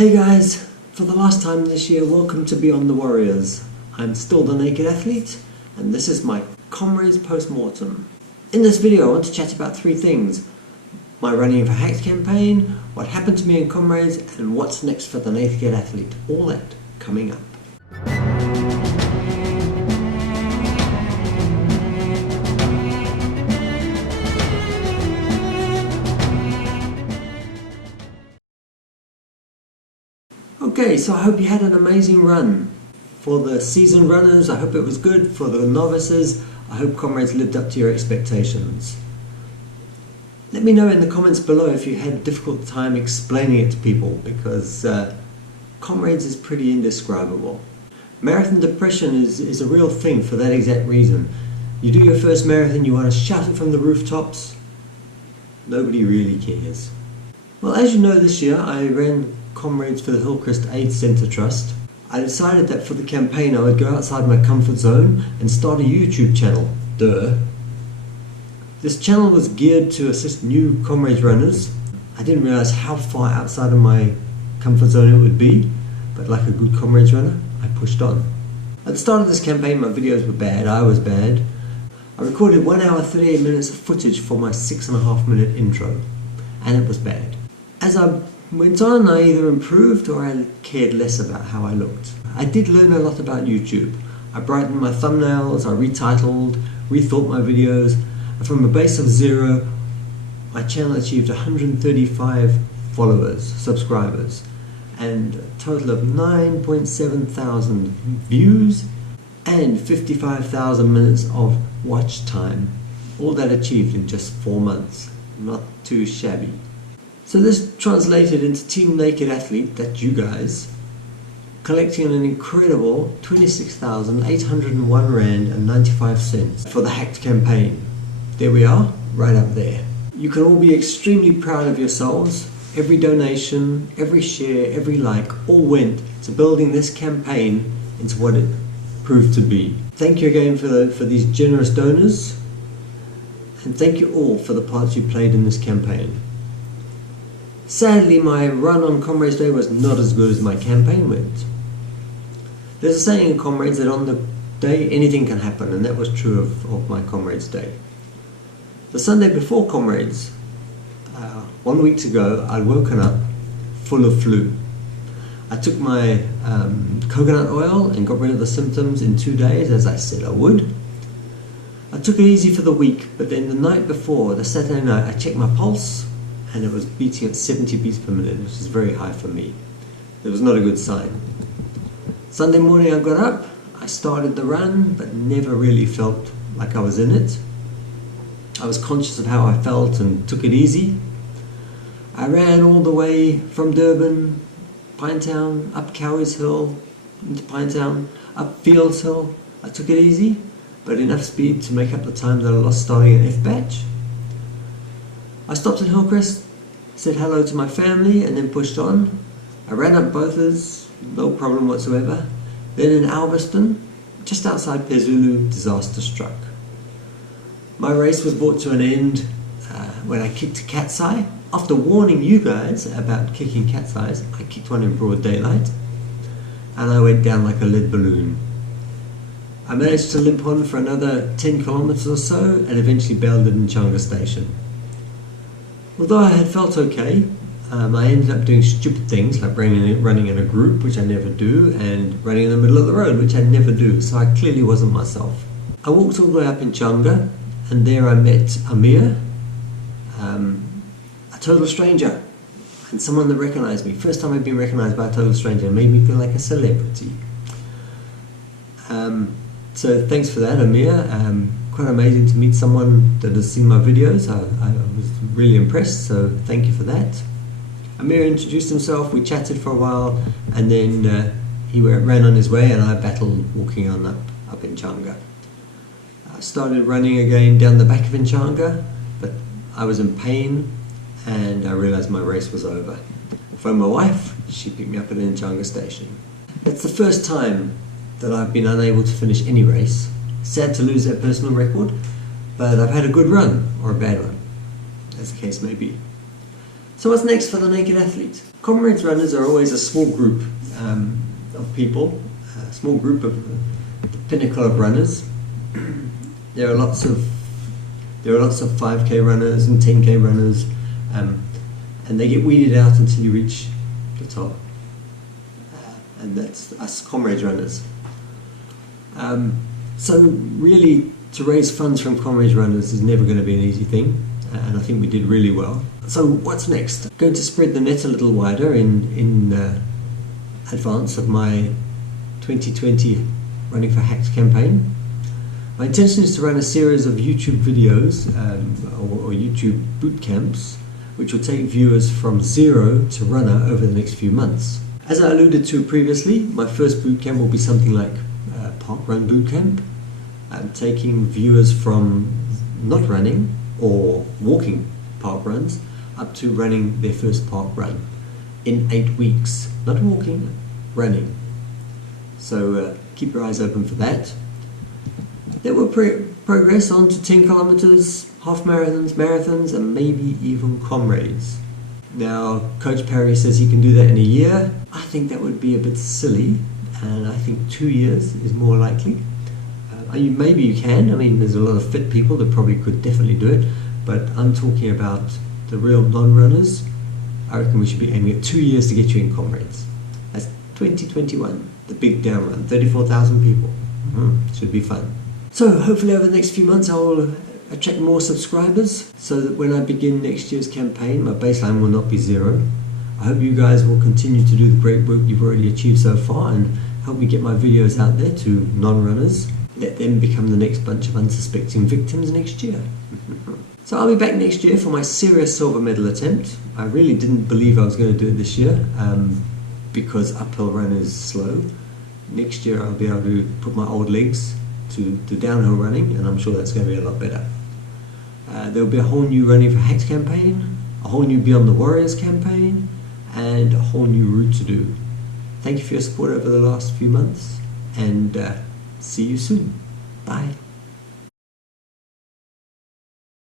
Hey guys, for the last time this year, welcome to Beyond the Warriors. I'm still the Naked Athlete, and this is my Comrades Postmortem. In this video I want to chat about three things: my Running for Hacked campaign, what happened to me in Comrades, and what's next for the Naked Athlete. All that coming up. Okay, so I hope you had an amazing run. For the seasoned runners, I hope it was good. For the novices, I hope Comrades lived up to your expectations. Let me know in the comments below if you had a difficult time explaining it to people, because Comrades is pretty indescribable. Marathon depression is a real thing for that exact reason. You do your first marathon, you want to shout it from the rooftops. Nobody really cares. Well, as you know, this year I ran Comrades for the Hillcrest AIDS Centre Trust. I decided that for the campaign I would go outside my comfort zone and start a YouTube channel. Duh. This channel was geared to assist new Comrades runners. I didn't realise how far outside of my comfort zone it would be, but like a good Comrades runner, I pushed on. At the start of this campaign my videos were bad, I was bad. I recorded 1 hour 38 minutes of footage for my 6.5 minute intro, and it was bad. As I went on, I either improved or I cared less about how I looked. I did learn a lot about YouTube. I brightened my thumbnails, I retitled, rethought my videos, and from a base of 0, my channel achieved 135 followers, subscribers, and a total of 9.7 thousand views and 55,000 minutes of watch time. All that achieved in just 4 months. Not too shabby. So this translated into Team Naked Athlete, that's you guys, collecting an incredible 26,801 Rand and 95 cents for the Hacked campaign. There we are, right up there. You can all be extremely proud of yourselves. Every donation, every share, every like, all went to building this campaign into what it proved to be. Thank you again for these generous donors, and thank you all for the parts you played in this campaign. Sadly, my run on Comrades Day was not as good as my campaign went. There's a saying in Comrades that on the day anything can happen, and that was true of my Comrades Day. The Sunday before Comrades, 1 week ago, I'd woken up full of flu. I took my coconut oil and got rid of the symptoms in 2 days, as I said I would. I took it easy for the week, but then the night before, the Saturday night, I checked my pulse, and it was beating at 70 beats per minute, which is very high for me. It was not a good sign. Sunday morning I got up, I started the run, but never really felt like I was in it. I was conscious of how I felt and took it easy. I ran all the way from Durban, Pinetown, up Cowies Hill, into Pinetown, up Fields Hill. I took it easy, but enough speed to make up the time that I lost starting an F-batch. I stopped at Hillcrest, said hello to my family, and then pushed on. I ran up Bothas, no problem whatsoever. Then in Alveston, just outside Pezulu, disaster struck. My race was brought to an end when I kicked a cat's eye. After warning you guys about kicking cat's eyes, I kicked one in broad daylight, and I went down like a lead balloon. I managed to limp on for another 10 kilometers or so, and eventually bailed at Nchanga station. Although I had felt okay, I ended up doing stupid things like running in a group, which I never do, and running in the middle of the road, which I never do, so I clearly wasn't myself. I walked all the way up in Nchanga, and there I met Amir, a total stranger, and someone that recognized me. First time I'd been recognized by a total stranger. It made me feel like a celebrity. So thanks for that, Amir. Quite amazing to meet someone that has seen my videos. I was really impressed, so thank you for that. Amir introduced himself, we chatted for a while, and then he ran on his way, and I battled walking on up in Nchanga. I started running again down the back of Nchanga, but I was in pain, and I realized my race was over. I phoned my wife, she picked me up at the Nchanga station. It's the first time that I've been unable to finish any race. Sad to lose that personal record, but I've had a good run, or a bad one, as the case may be. So what's next for the Naked Athlete? Comrades runners are always a small group of people, a small group of the pinnacle of runners. There are lots of 5K runners and 10K runners, and they get weeded out until you reach the top. And that's us Comrades runners. So really, to raise funds from Comrades runners is never going to be an easy thing, and I think we did really well. So what's next? I'm going to spread the net a little wider in advance of my 2020 Running for Hacks campaign. My intention is to run a series of YouTube videos or YouTube boot camps, which will take viewers from zero to runner over the next few months. As I alluded to previously, my first boot camp will be something like Park Run Boot Camp, taking viewers from not running or walking park runs up to running their first park run in 8 weeks. Not walking, running. So keep your eyes open for that. Then we'll progress on to 10 kilometers, half marathons, and maybe even Comrades. Now, Coach Parry says he can do that in a year. I think that would be a bit silly, and I think 2 years is more likely. Maybe you can. I mean, there's a lot of fit people that probably could definitely do it, but I'm talking about the real non-runners. I reckon we should be aiming at 2 years to get you in Comrades. That's 2021, the big down run, 34,000 people. Should be fun. So hopefully over the next few months I will attract more subscribers so that when I begin next year's campaign, my baseline will not be zero. I hope you guys will continue to do the great work you've already achieved so far and help me get my videos out there to non-runners. Let them become the next bunch of unsuspecting victims next year. So I'll be back next year for my serious silver medal attempt. I really didn't believe I was going to do it this year because uphill run is slow. Next year I'll be able to put my old legs to downhill running, and I'm sure that's going to be a lot better. There'll be a whole new Running for Hacks campaign, a whole new Beyond the Warriors campaign, and a whole new route to do. Thank you for your support over the last few months, and see you soon. Bye.